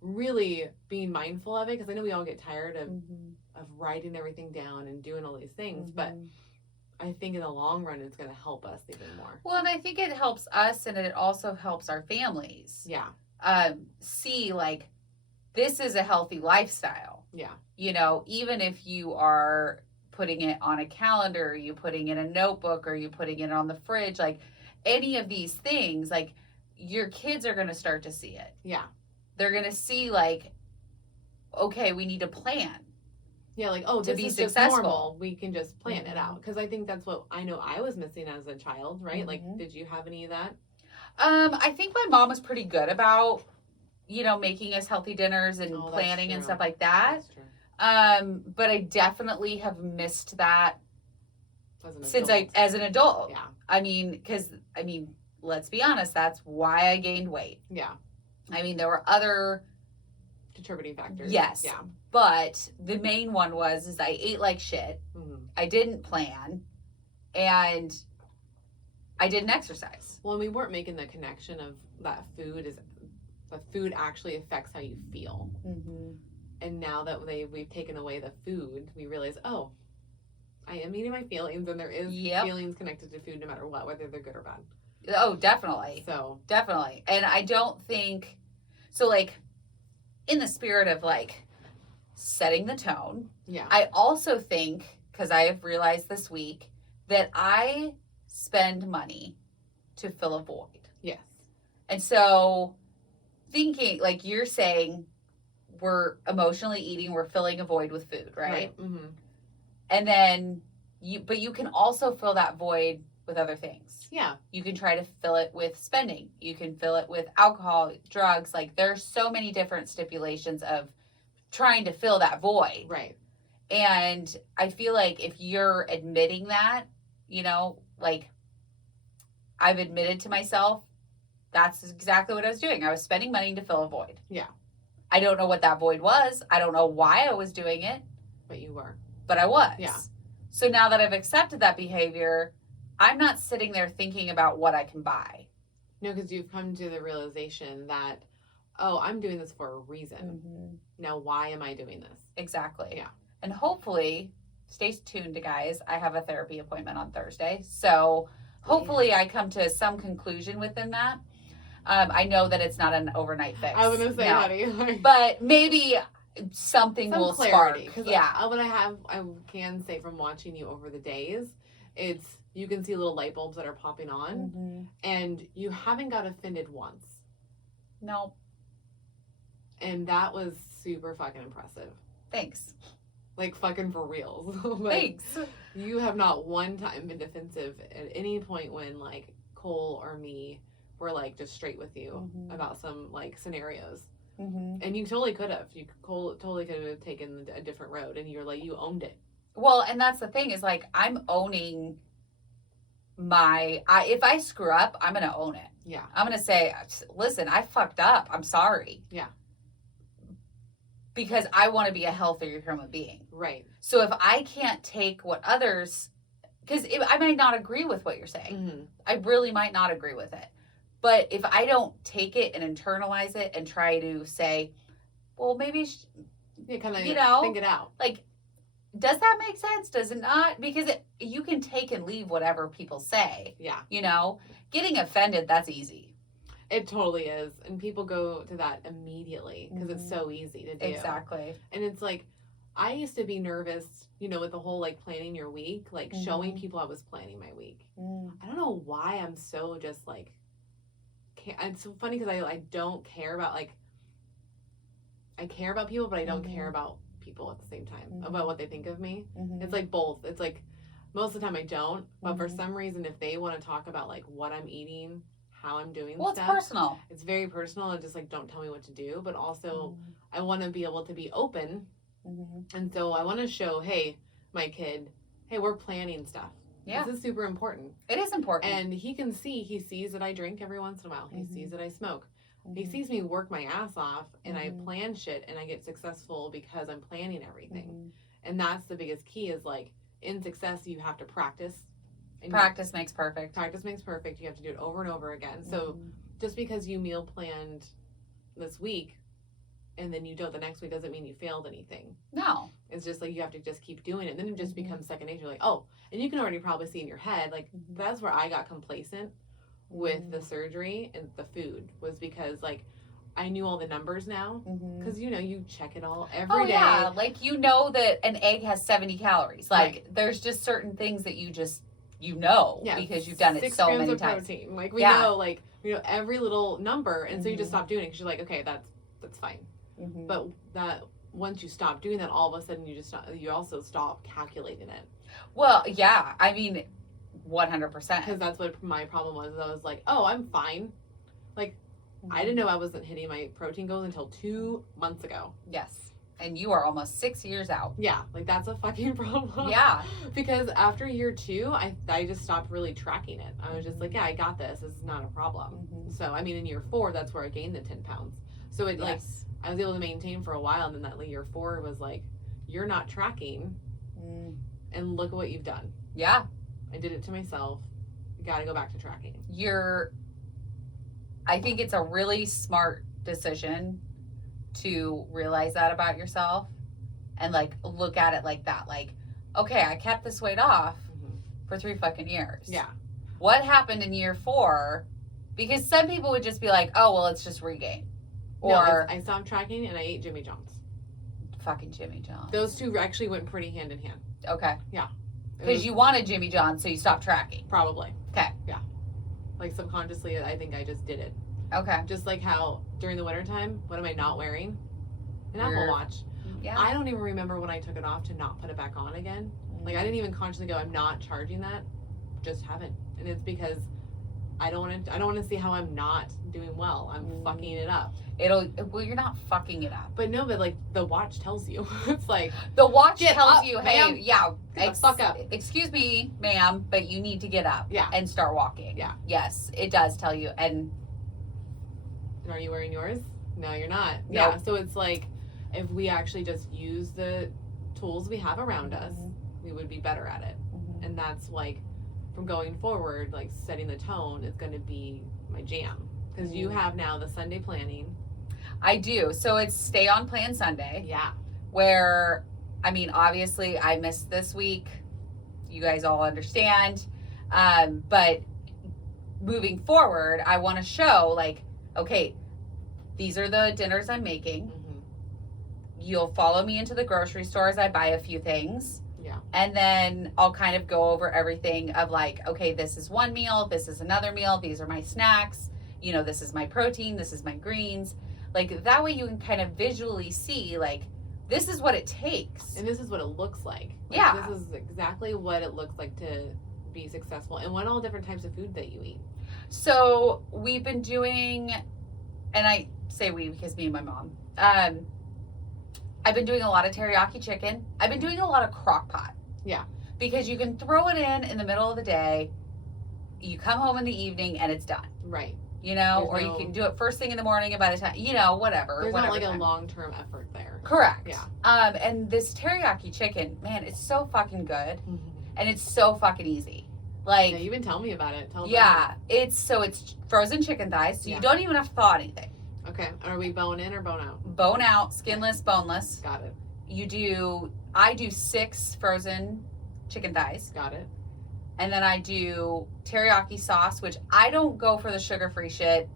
really being mindful of it. Cause I know we all get tired of writing everything down and doing all these things. But I think in the long run, it's going to help us even more. Well, and I think it helps us and it also helps our families. Yeah. See like, this is a healthy lifestyle. Yeah. You know, even if you are putting it on a calendar, you putting it in a notebook, or you putting it on the fridge, like any of these things, like your kids are going to start to see it. Yeah. They're going to see like, okay, we need to plan. Yeah, like, oh, to this be is successful. just normal. We can just plan it out. Because I think that's what I know I was missing as a child, right? Like, did you have any of that? I think my mom was pretty good about, making us healthy dinners and planning and stuff like that. That's true. But I definitely have missed that as an adult. Yeah. Because let's be honest, that's why I gained weight. Yeah. There were other contributing factors. Yes. Yeah. But the main one is I ate like shit. I didn't plan, and I didn't exercise. Well, we weren't making the connection of that the food actually affects how you feel. And now that we've taken away the food, we realize, oh, I am eating my feelings, and there is feelings connected to food no matter what, whether they're good or bad. Oh, definitely. So definitely. And I don't think so, like, in the spirit of like setting the tone. Yeah. I also think, because I have realized this week, that I spend money to fill a void. Yes. And so thinking, like you're saying, we're emotionally eating, we're filling a void with food, right? And then you can also fill that void with other things. Yeah. You can try to fill it with spending. You can fill it with alcohol, drugs. Like there's so many different stipulations of trying to fill that void. Right. And I feel like if you're admitting that, like I've admitted to myself, that's exactly what I was doing. I was spending money to fill a void. Yeah. I don't know what that void was. I don't know why I was doing it. But you were. But I was. Yeah. So now that I've accepted that behavior, I'm not sitting there thinking about what I can buy. No, because you've come to the realization that, oh, I'm doing this for a reason. Mm-hmm. Now, why am I doing this? Exactly. Yeah. And hopefully, stay tuned, guys. I have a therapy appointment on Thursday. So hopefully I come to some conclusion within that. I know that it's not an overnight fix. I was going to say, honey. But maybe something will clarity, spark. Yeah. What I can say from watching you over the days, it's you can see little light bulbs that are popping on, and you haven't got offended once. No. And that was super fucking impressive. Thanks. Like fucking for reals. Thanks. You have not one time been defensive at any point when like Cole or me were like just straight with you about some like scenarios. And you totally could have. Cole totally could have taken a different road, and you're like, you owned it. Well, and that's the thing is like I'm owning if I screw up, I'm gonna own it. Yeah. I'm gonna say, listen, I fucked up. I'm sorry. Yeah. Because I want to be a healthier human being. Right. So if I can't take what others, because I might not agree with what you're saying. I really might not agree with it. But if I don't take it and internalize it and try to say, well, maybe, kind of, think it out. Like, does that make sense? Does it not? Because you can take and leave whatever people say. Yeah. Getting offended, that's easy. It totally is. And people go to that immediately because it's so easy to do. Exactly. And it's like, I used to be nervous, with the whole like planning your week, like showing people I was planning my week. I don't know why I'm so just like, it's so funny because I don't care about like, I care about people, but I don't care about people at the same time, about what they think of me. It's like both. It's like most of the time I don't, but for some reason, if they want to talk about like what I'm eating, how I'm doing stuff. It's personal. It's very personal, and just like don't tell me what to do. But also, I want to be able to be open, and so I want to show, hey, my kid, hey, we're planning stuff. Yeah, this is super important. It is important, and he sees that I drink every once in a while. He sees that I smoke. He sees me work my ass off, and I plan shit, and I get successful because I'm planning everything. And that's the biggest key is like in success, you have to practice. And practice makes perfect. Practice makes perfect. You have to do it over and over again. So just because you meal planned this week and then you don't the next week doesn't mean you failed anything. No. It's just like you have to just keep doing it. And then it just becomes second nature. Like, oh, and you can already probably see in your head, like that's where I got complacent with the surgery and the food was because like I knew all the numbers now because you check it all every day. Yeah, like that an egg has 70 calories. Like there's just certain things that you just because you've done it so many 6 grams of times. Protein. Like we know every little number, and so you just stop doing it because you're like, okay, that's fine. But that once you stop doing that, all of a sudden you also stop calculating it. Well, yeah, I mean, 100%. Because that's what my problem was. I was like, oh, I'm fine. Like I didn't know I wasn't hitting my protein goals until 2 months ago. Yes. And you are almost 6 years out. Yeah, like that's a fucking problem. Yeah. Because after year 2, I just stopped really tracking it. I was just like, yeah, I got this. This is not a problem. So, I mean, in year 4, that's where I gained the 10 pounds. So it like, I was able to maintain for a while. And then that year 4 was like, you're not tracking. And look at what you've done. Yeah. I did it to myself. You got to go back to tracking. I think it's a really smart decision to realize that about yourself and like look at it like that. Like, okay, I kept this weight off for 3 fucking years. Yeah. What happened in year 4? Because some people would just be like, oh, well, it's just regain. Or I stopped tracking and I ate Jimmy John's. Fucking Jimmy John's. Those two actually went pretty hand in hand. Okay. Yeah. Because you wanted Jimmy John's, so you stopped tracking. Probably. Okay. Yeah. Like subconsciously, I think I just did it. Okay. Just like how during the wintertime, what am I not wearing? An Apple Watch. Yeah. I don't even remember when I took it off to not put it back on again. Like I didn't even consciously go, I'm not charging that. Just haven't. And it's because I don't want to see how I'm not doing well. I'm fucking it up. Well, you're not fucking it up. But no, but like the watch tells you. It's like the watch tells up, you, ma'am. hey, yeah, get the fuck up. Excuse me, ma'am, but you need to get up. Yeah. And start walking. Yeah. Yes, it does tell you. And are you wearing yours? No, you're not. Nope. Yeah. So it's like if we actually just use the tools we have around us, we would be better at it. And that's like from going forward, like setting the tone is going to be my jam. Because you have now the Sunday planning. I do. So it's Stay on Plan Sunday. Yeah. Where, I mean, obviously I missed this week. You guys all understand. But moving forward, I want to show, like, okay, these are the dinners I'm making. Mm-hmm. You'll follow me into the grocery store as I buy a few things. Yeah. And then I'll kind of go over everything of like, okay, this is one meal, this is another meal, these are my snacks, you know, this is my protein, this is my greens. Like, that way you can kind of visually see, like, this is what it takes. And this is what it looks like. Yeah. This is exactly what it looks like to be successful. And what all different types of food that you eat. So we've been doing, and I say we because me and my mom, I've been doing a lot of teriyaki chicken. I've been doing a lot of crock pot. Yeah. Because you can throw it in the middle of the day, you come home in the evening, and it's done. Right. You know, or you can do it first thing in the morning, and by the time, you know, whatever. There's not like a long-term effort there. Correct. Yeah. And this teriyaki chicken, man, it's so fucking good. Mm-hmm. And it's so fucking easy. Like, yeah, you've been telling me about it. Yeah. It's frozen chicken thighs, so you don't even have to thaw anything. Okay. Are we bone in or bone out? Bone out, skinless, boneless. Got it. I do 6 frozen chicken thighs. Got it. And then I do teriyaki sauce, which I don't go for the sugar-free shit.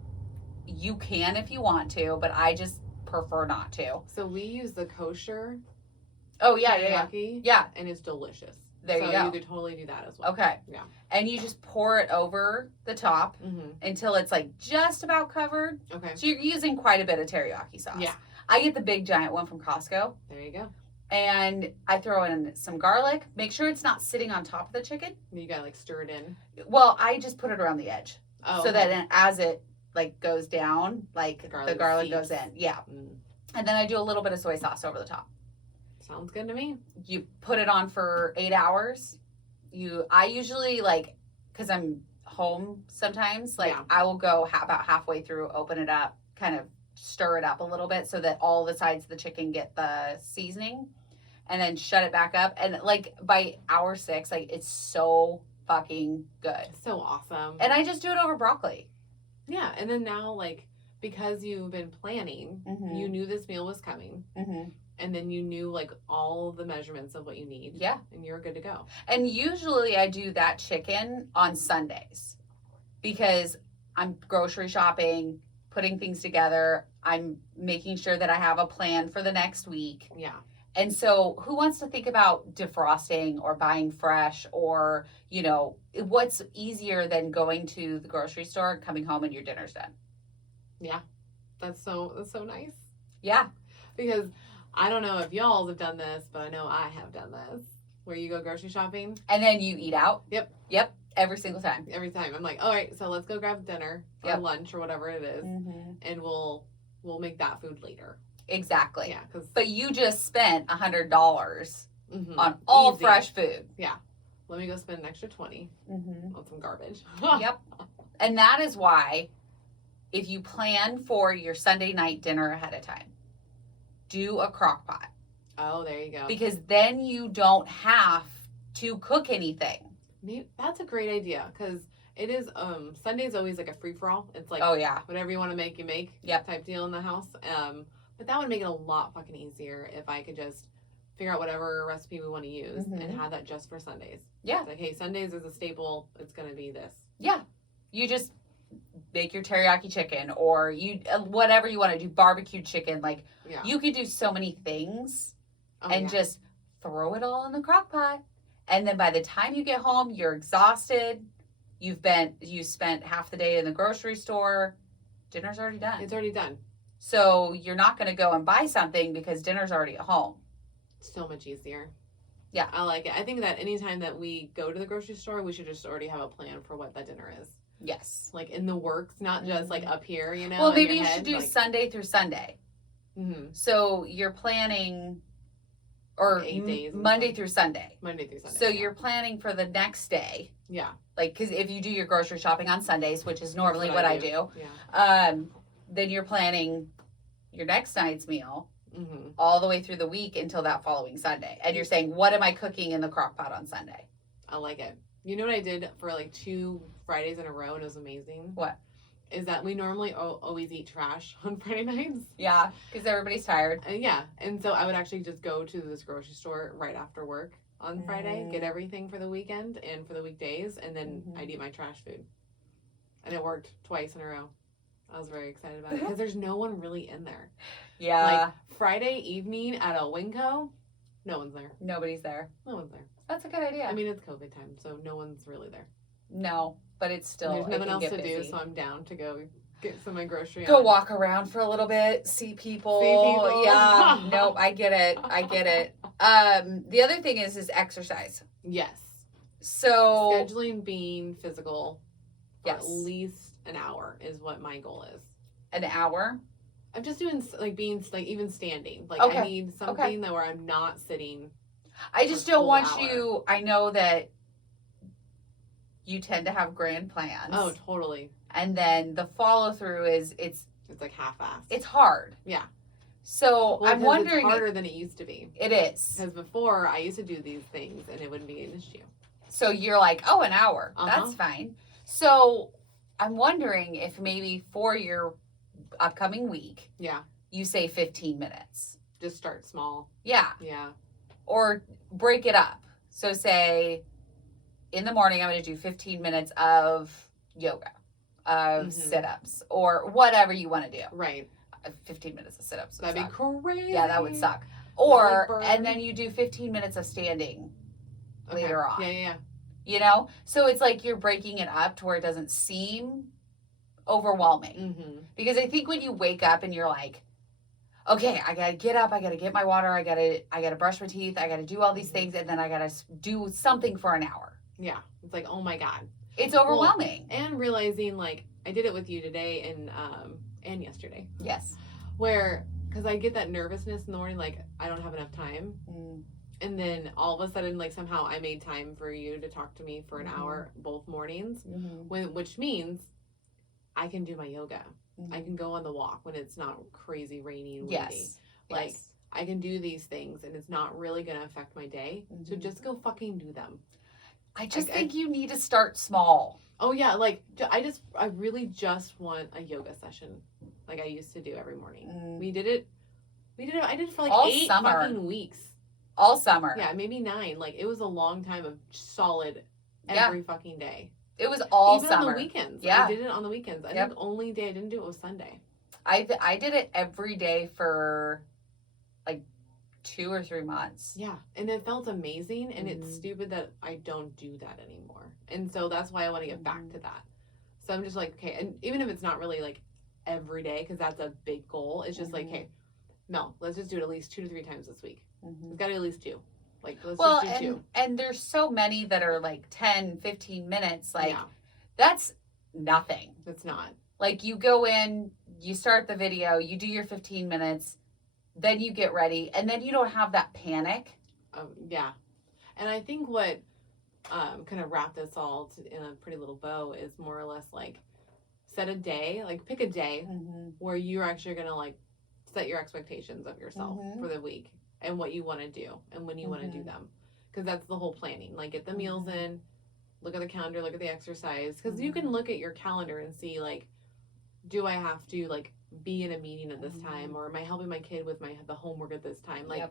You can if you want to, but I just prefer not to. So we use the kosher teriyaki. Yeah. And it's delicious. There you go. So you could totally do that as well. Okay. Yeah. And you just pour it over the top until it's like just about covered. Okay. So you're using quite a bit of teriyaki sauce. Yeah. I get the big giant one from Costco. There you go. And I throw in some garlic. Make sure it's not sitting on top of the chicken. You gotta like stir it in. Well, I just put it around the edge. Oh. So that as it like goes down, like the garlic goes in. Yeah. And then I do a little bit of soy sauce over the top. Sounds good to me. You put it on for 8 hours. I usually because I'm home sometimes, I will go about halfway through, open it up, kind of stir it up a little bit so that all the sides of the chicken get the seasoning, and then shut it back up. And by hour 6, it's so fucking good. So awesome. And I just do it over broccoli. Yeah. And then now, because you've been planning, you knew this meal was coming. And then you knew all the measurements of what you need. Yeah. And you're good to go. And usually I do that chicken on Sundays because I'm grocery shopping, putting things together. I'm making sure that I have a plan for the next week. Yeah. And so who wants to think about defrosting or buying fresh or, what's easier than going to the grocery store and coming home and your dinner's done? Yeah. That's so nice. Yeah. Because I don't know if y'all have done this, but I know I have done this. Where you go grocery shopping. And then you eat out. Yep. Every single time. Every time. I'm like, all right, so let's go grab dinner or lunch or whatever it is. And we'll make that food later. Exactly. Yeah. But you just spent $100 on all Easy. fresh food. Yeah. Let me go spend an extra 20 on some garbage. Yep. And that is why if you plan for your Sunday night dinner ahead of time, do a crock pot. Oh, there you go. Because then you don't have to cook anything. Maybe, that's a great idea because it is Sunday's always a free-for-all. It's oh yeah, whatever you want to make, you make. Yep. Type deal in the house. But that would make it a lot fucking easier if I could just figure out whatever recipe we want to use and have that just for Sundays. Yeah. It's hey, Sundays is a staple. It's going to be this. Yeah. You just make your teriyaki chicken or whatever you want to do, barbecue chicken. You could do so many things just throw it all in the crock pot. And then by the time you get home, you're exhausted. You spent half the day in the grocery store. Dinner's already done. It's already done. So you're not going to go and buy something because dinner's already at home. So much easier. Yeah. I like it. I think that anytime that we go to the grocery store, we should just already have a plan for what that dinner is. Yes. In the works, not just up here, Well, maybe you should do Sunday through Sunday. So you're planning, or 8 days Monday through Sunday. Monday through Sunday. So you're planning for the next day. Yeah. Because if you do your grocery shopping on Sundays, which is normally what I do. Yeah. Then you're planning your next night's meal all the way through the week until that following Sunday. And you're saying, what am I cooking in the crock pot on Sunday? I like it. You know what I did for like 2 Fridays in a row, and it was amazing? What? Is that we normally always eat trash on Friday nights. Yeah, because everybody's tired. Yeah, and so I would actually just go to this grocery store right after work on Friday, get everything for the weekend and for the weekdays, and then I'd eat my trash food. And it worked twice in a row. I was very excited about it because there's no one really in there. Yeah. Like Friday evening at a Winco, no one's there. Nobody's there. No one's there. That's a good idea. I mean, it's COVID time, so no one's really there. No, but it's still. There's nothing else to busy. do, so I'm down to go get some of my grocery. Go walk around for a little bit, see people. Yeah. Nope, I get it. The other thing is exercise. Yes. So scheduling being physical for at least an hour is what my goal is. An hour? I'm just doing even standing. Like I need something that where I'm not sitting. I just don't want you. I know that you tend to have grand plans. Oh, totally. And then the follow through is it's like half-assed. It's hard. Yeah. So I'm wondering. It's harder than it used to be. It is. Because before I used to do these things and it wouldn't be an issue. So you're like, oh, an hour. That's fine. So I'm wondering if maybe for your upcoming week, you say 15 minutes. Just start small. Yeah. Yeah. Or break it up. So say in the morning, I'm going to do 15 minutes of yoga, of sit-ups, or whatever you want to do. Right. 15 minutes of sit-ups. That'd be crazy. Yeah, that would suck. Or, and then you do 15 minutes of standing later on. Yeah. You know? So it's like you're breaking it up to where it doesn't seem overwhelming. Because I think when you wake up and you're like, okay, I gotta get up, I gotta get my water, I gotta brush my teeth, I gotta do all these things, and then I gotta do something for an hour. Yeah. It's like, oh my God. It's overwhelming. Well, and realizing, like, I did it with you today and yesterday. Yes. Because I get that nervousness in the morning, like, I don't have enough time. And then all of a sudden, like, somehow I made time for you to talk to me for an hour both mornings, which means I can do my yoga. I can go on the walk when it's not crazy rainy and windy. Yes. Like, I can do these things and it's not really going to affect my day. So just go fucking do them. I just think you need to start small. Oh yeah, like I really just want a yoga session, like I used to do every morning. I did it for like all 8 fucking weeks. All summer. Yeah, maybe 9. Like it was a long time of solid every fucking day. It was all even summer. On the weekends. Yeah, I did it on the weekends. I think the only day I didn't do it was Sunday. I did it every day for like 2 or 3 months. Yeah, and it felt amazing, and it's stupid that I don't do that anymore. And so that's why I want to get back to that. So I'm just like, okay, and even if it's not really like every day, because that's a big goal, it's just like, hey, Mel, let's just do it at least 2 to 3 times this week. It's got to be at least 2. Like, let's just do 2. And there's so many that are like 10, 15 minutes. Like, that's nothing. It's not. Like, you go in, you start the video, you do your 15 minutes, then you get ready, and then you don't have that panic. Yeah. And I think what kind of wrap this all in a pretty little bow is more or less like set a day, like pick a day where you're actually going to like set your expectations of yourself for the week and what you want to do and when you want to do them. Because that's the whole planning. Like get the meals in, look at the calendar, look at the exercise. Because you can look at your calendar and see like, do I have to like be in a meeting at this time, or am I helping my kid with the homework at this time? Like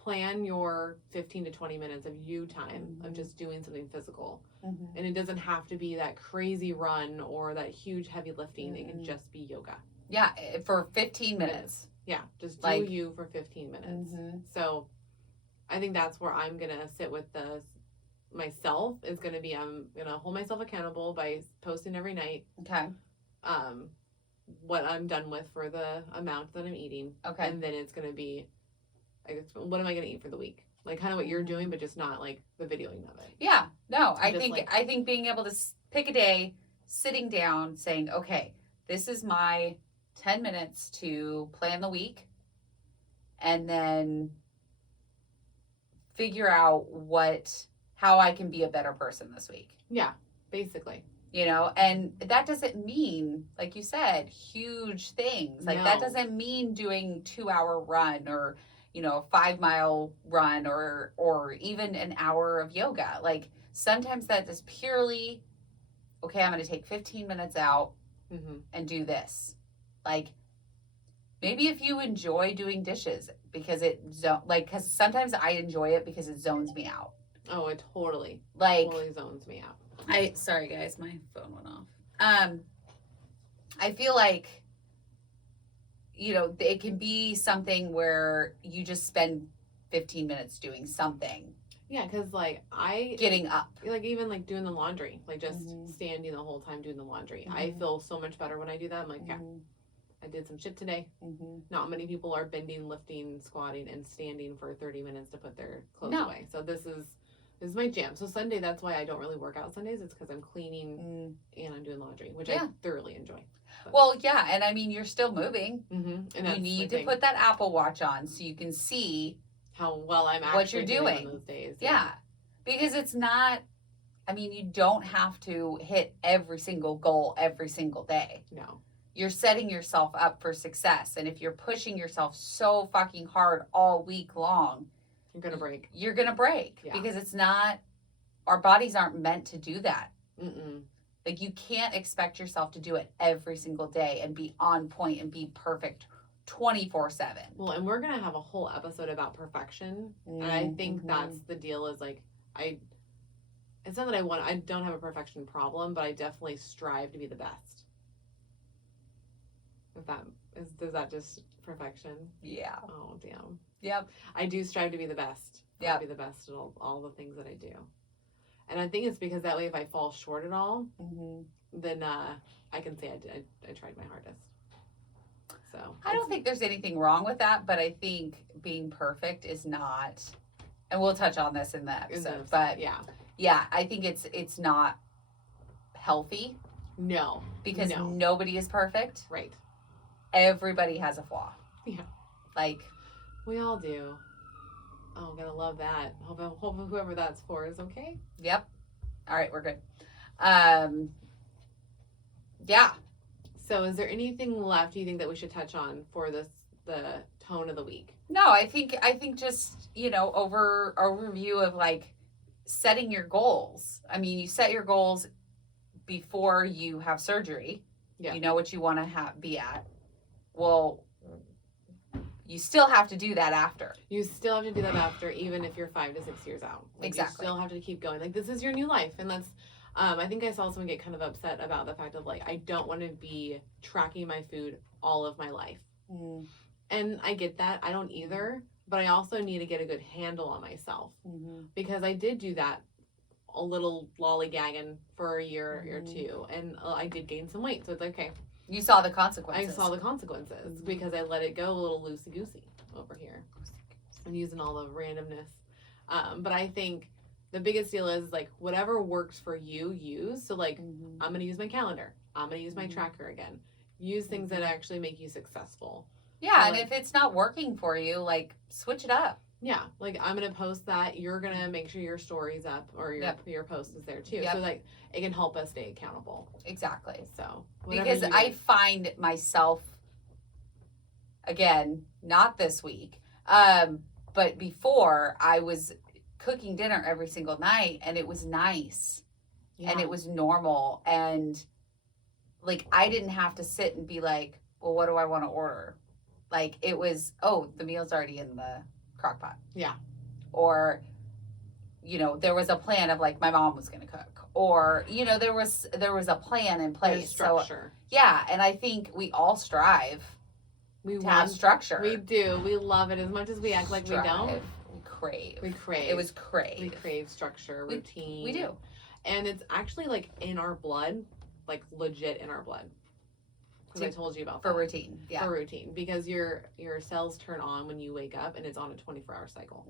plan your 15 to 20 minutes of you time of just doing something physical. And it doesn't have to be that crazy run or that huge heavy lifting. It can just be yoga. Yeah, for 15 minutes. Yeah, just do you for 15 minutes. So I think that's where I'm going to sit with myself is going to be, I'm going to hold myself accountable by posting every night. Okay. What I'm done with for the amount that I'm eating. Okay. And then it's going to be, I guess, what am I going to eat for the week? Like kind of what you're doing, but just not like the videoing of it. Yeah. No, I think being able to pick a day, sitting down, saying, okay, this is my 10 minutes to plan the week, and then figure out how I can be a better person this week. Yeah, basically. You know, and that doesn't mean, like you said, huge things. Like that doesn't mean doing 2-hour run or, 5-mile run or even an hour of yoga. Like Sometimes that is purely, okay, I'm going to take 15 minutes out and do this. Like, maybe if you enjoy doing dishes because because sometimes I enjoy it because it zones me out. Oh, it totally zones me out. Sorry guys, my phone went off. I feel like, it can be something where you just spend 15 minutes doing something. Yeah, because getting up, even doing the laundry, just standing the whole time doing the laundry. I feel so much better when I do that. I'm like, yeah, I did some shit today. Not many people are bending, lifting, squatting, and standing for 30 minutes to put their clothes away. So this is my jam. So Sunday, that's why I don't really work out Sundays. It's because I'm cleaning and I'm doing laundry, which I thoroughly enjoy. But. Well, yeah, and I mean, you're still moving. And you need to put that Apple Watch on so you can see how well I'm actually what you're doing on those days. Yeah, because it's not. I mean, you don't have to hit every single goal every single day. No. You're setting yourself up for success. And if you're pushing yourself so fucking hard all week long, you're going to break. You're going to break because it's not, our bodies aren't meant to do that. Like, you can't expect yourself to do it every single day and be on point and be perfect 24/7. Well, and we're going to have a whole episode about perfection. And I think that's the deal is it's not that I don't have a perfection problem, but I definitely strive to be the best. Does that just perfection? Yeah. Oh, damn. Yep. I do strive to be the best. Yeah. Be the best at all the things that I do. And I think it's because that way if I fall short at all, then I can say I tried my hardest. So I don't think there's anything wrong with that, but I think being perfect is not, and we'll touch on this in the episode, but yeah, I think it's not healthy. No. Because nobody is perfect. Right. Everybody has a flaw. Yeah. We all do. Oh, gotta love that. Hope whoever that's for is okay. Yep. All right, we're good. Yeah. So is there anything left you think that we should touch on for the tone of the week? No, I think just, overview of setting your goals. I mean, you set your goals before you have surgery. Yeah. You know what you want to be at. Well, you still have to do that after. You still have to do that after, even if you're 5 to 6 years out. Exactly. You still have to keep going. This is your new life. And that's, I think I saw someone get kind of upset about the fact of I don't want to be tracking my food all of my life. And I get that. I don't either. But I also need to get a good handle on myself. Because I did do that a little lollygagging for a year or two. And I did gain some weight. So it's okay. You saw the consequences. I saw the consequences because I let it go a little loosey-goosey over here. I'm using all the randomness. But I think the biggest deal is whatever works for you, use. So I'm going to use my calendar. I'm going to use my tracker again. Use things that actually make you successful. Yeah, and if it's not working for you, switch it up. Yeah, I'm going to post that. You're going to make sure your story's up or your post is there too. Yep. So it can help us stay accountable. Exactly. So because I find myself, again, not this week, but before I was cooking dinner every single night and it was nice and it was normal. And I didn't have to sit and be well, what do I want to order? It was, the meal's already in the crock pot. Yeah. Or, there was a plan of my mom was going to cook, or, there was a plan in place. Structure. So, yeah. And I think we all strive to have structure. We do. We love it as much as we act like we don't. We crave. It was crave. We crave structure, routine. We do. And it's actually in our blood, legit in our blood. Because I told you about that. For routine, yeah. For routine. Because your cells turn on when you wake up and it's on a 24-hour cycle.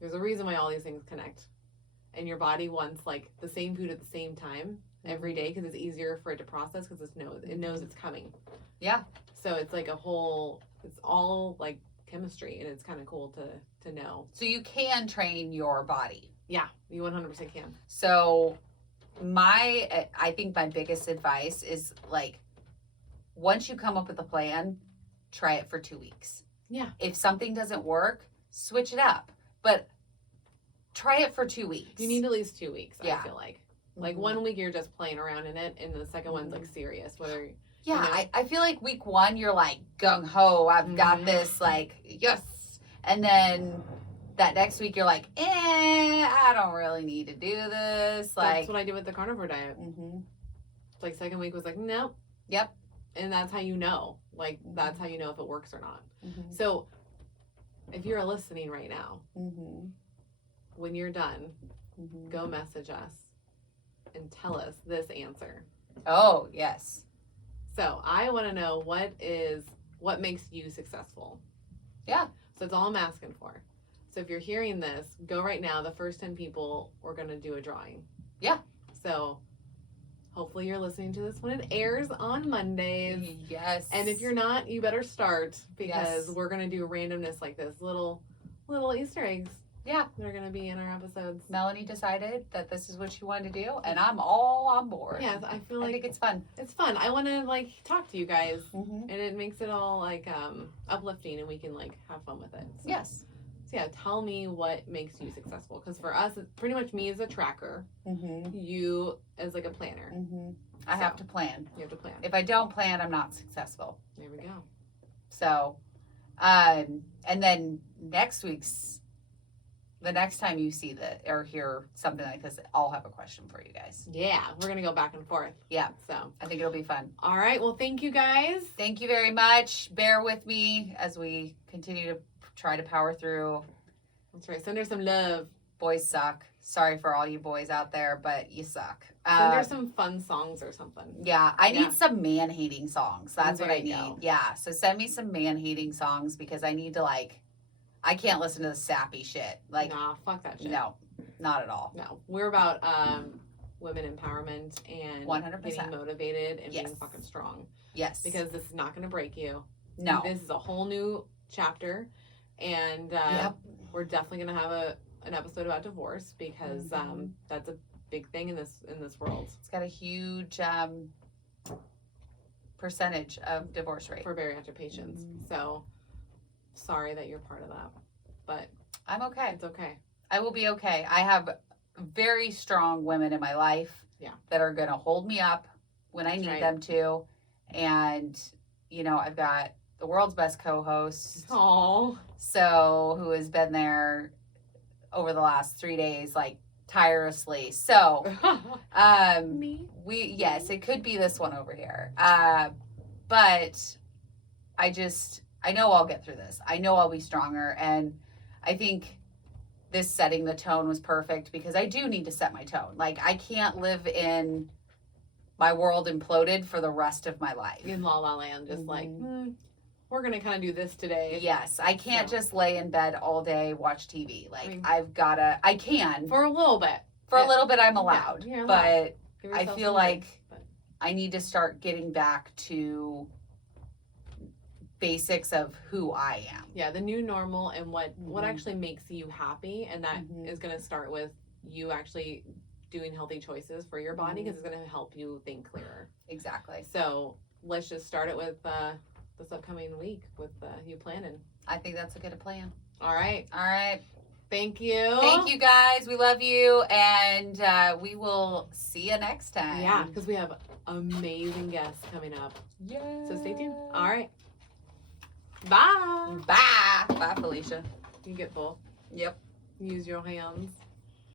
There's a reason why all these things connect. And your body wants the same food at the same time every day because it's easier for it to process because it knows it's coming. Yeah. So it's it's all chemistry and it's kind of cool to know. So you can train your body. Yeah, you 100% can. So I think my biggest advice is once you come up with a plan, try it for 2 weeks. Yeah. If something doesn't work, switch it up. But try it for 2 weeks. You need at least 2 weeks, Yeah. I feel like. Like 1 week you're just playing around in it, and the second one's like serious. Whether yeah, you know? I feel like week 1 you're like gung ho, I've got this, like yes, and then that next week you're like, I don't really need to do this. Like That's what I did with the carnivore diet. It's like second week was like nope. Yep. And that's how you know. Like that's how you know if it works or not. So if you're listening right now, when you're done, go message us and tell us this answer. Oh, yes. So I want to know what makes you successful. Yeah. So that's all I'm asking for. So if you're hearing this, go right now. The first 10 people, we're going to do a drawing. Yeah. So hopefully you're listening to this when it airs on Mondays. Yes. And if you're not, you better start because we're going to do randomness like this. Little Easter eggs. Yeah. They're going to be in our episodes. Melanie decided that this is what she wanted to do, and I'm all on board. Yeah, I feel like I think it's fun. It's fun. I want to like talk to you guys, and it makes it all like uplifting, and we can like have fun with it. So, yes. So yeah, tell me what makes you successful. Because for us, it's pretty much me as a tracker, you as like a planner. I have to plan. You have to plan. If I don't plan, I'm not successful. There we go. So, and then the next time you see or hear something like this, I'll have a question for you guys. Yeah, we're going to go back and forth. Yeah. So I think it'll be fun. All right. Well, thank you guys. Thank you very much. Bear with me as we continue to try to power through. That's right. Send her some love. Boys suck. Sorry for all you boys out there, but you suck. Send her some fun songs or something. Yeah, I need some man-hating songs. That's what I need. Go. Yeah, so send me some man-hating songs because I need to I can't listen to the sappy shit. Like, nah, fuck that shit. No, not at all. No, we're about women empowerment and 100%. getting motivated and being fucking strong. Yes. Because this is not going to break you. No. This is a whole new chapter, and we're definitely going to have an episode about divorce because that's a big thing in this world. It's got a huge percentage of divorce rate for bariatric patients. So sorry that you're part of that, but I'm okay. It's okay. I will be okay. I have very strong women in my life that are going to hold me up when I need them to. And, I've got the world's best co-host. Aww. So, who has been there over the last 3 days, tirelessly. So, me? Yes, it could be this one over here. But I know I'll get through this. I know I'll be stronger. And I think this setting the tone was perfect because I do need to set my tone. I can't live in my world imploded for the rest of my life. In La La Land, just we're going to kind of do this today. Yes. I can't just lay in bed all day, watch TV. I can. For a little bit. For a little bit, I'm allowed. Yeah, but I feel like I need to start getting back to basics of who I am. Yeah, the new normal and what actually makes you happy, and that is going to start with you actually doing healthy choices for your body because it's going to help you think clearer. Exactly. So let's just start it with this upcoming week with you planning. I think that's a good plan. All right. Thank you. Thank you guys. We love you, and we will see you next time. Yeah, because we have amazing guests coming up. Yeah. So stay tuned. All right. Bye. Bye. Bye, Felicia. You get both. Yep. Use your hands.